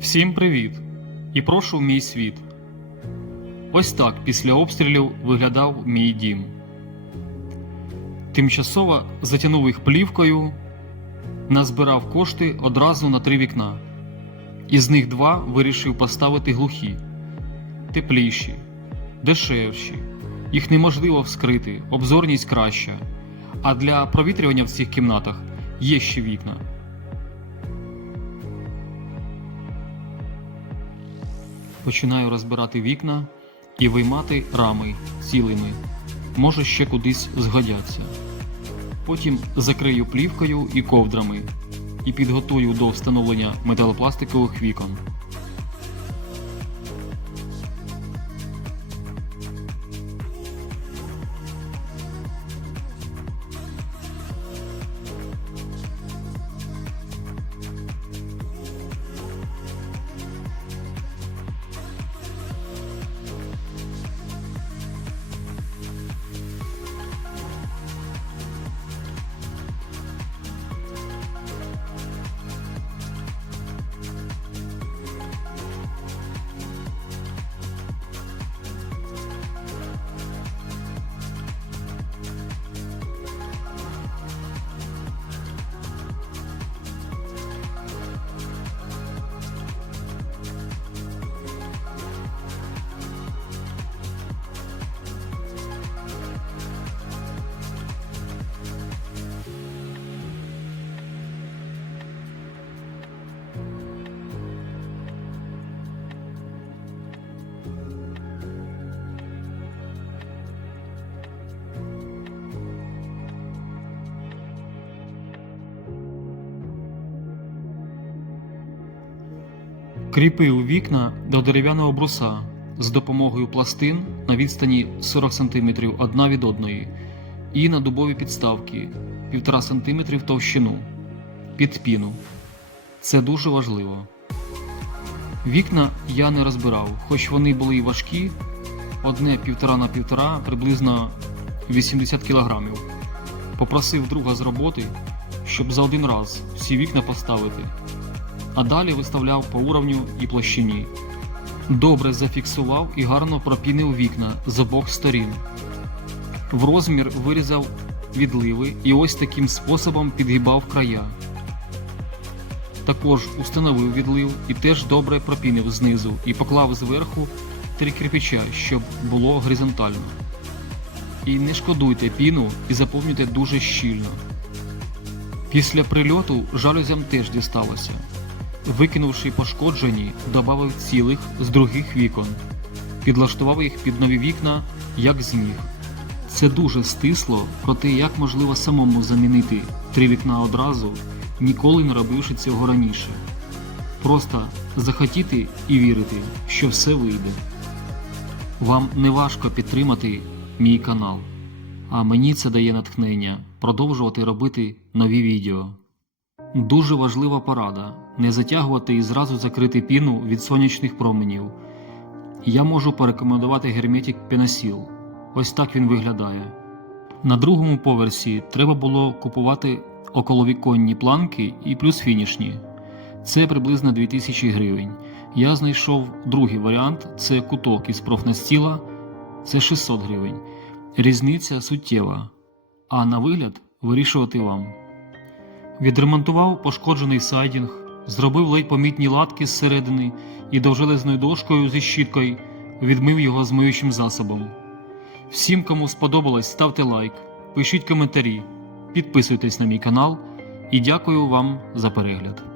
Всім привіт! І прошу в мій світ. Ось так після обстрілів виглядав мій дім. Тимчасово затягнув їх плівкою, назбирав кошти одразу на три вікна. Із них два вирішив поставити глухі, тепліші, дешевші. Їх неможливо вскрити, обзорність краща. А для провітрювання в цих кімнатах є ще вікна. Починаю розбирати вікна і виймати рами цілими. Може ще кудись згодяться. Потім закрию плівкою і ковдрами і підготую до встановлення металопластикових вікон. Кріпив вікна до дерев'яного бруса з допомогою пластин на відстані 40 см одна від одної і на дубові підставки 1,5 см товщину під піну. Це дуже важливо. Вікна я не розбирав, хоч вони були і важкі, одне 1,5 на 1,5, приблизно 80 кг. Попросив друга з роботи, щоб за один раз всі вікна поставити а далі виставляв по уровню і площині. Добре зафіксував і гарно пропінив вікна з обох сторін. В розмір вирізав відливи і ось таким способом підгибав края. Також установив відлив і теж добре пропінив знизу і поклав зверху три кирпича, щоб було горизонтально. І не шкодуйте піну і заповнюйте дуже щільно. Після прильоту жалюзям теж дісталося. Викинувши пошкоджені, додав цілих з других вікон, підлаштував їх під нові вікна, як зміг. Це дуже стисло, проте як можливо самому замінити три вікна одразу, ніколи не робивши цього раніше. Просто захотіти і вірити, що все вийде. Вам не важко підтримати мій канал, а мені це дає натхнення продовжувати робити нові відео. Дуже важлива порада не затягувати і зразу закрити піну від сонячних променів. Я можу порекомендувати герметик Пенасіл. Ось так він виглядає. На другому поверсі треба було купувати околовіконні планки і плюс фінішні. Це приблизно 2000 гривень. Я знайшов другий варіант це куток із профнастіла, це 600 гривень. Різниця суттєва. А на вигляд вирішувати вам. Відремонтував пошкоджений сайдінг, зробив ледь помітні латки зсередини і довжелезною дошкою зі щіткою відмив його з миючим засобом. Всім, кому сподобалось, ставте лайк, пишіть коментарі, підписуйтесь на мій канал і дякую вам за перегляд.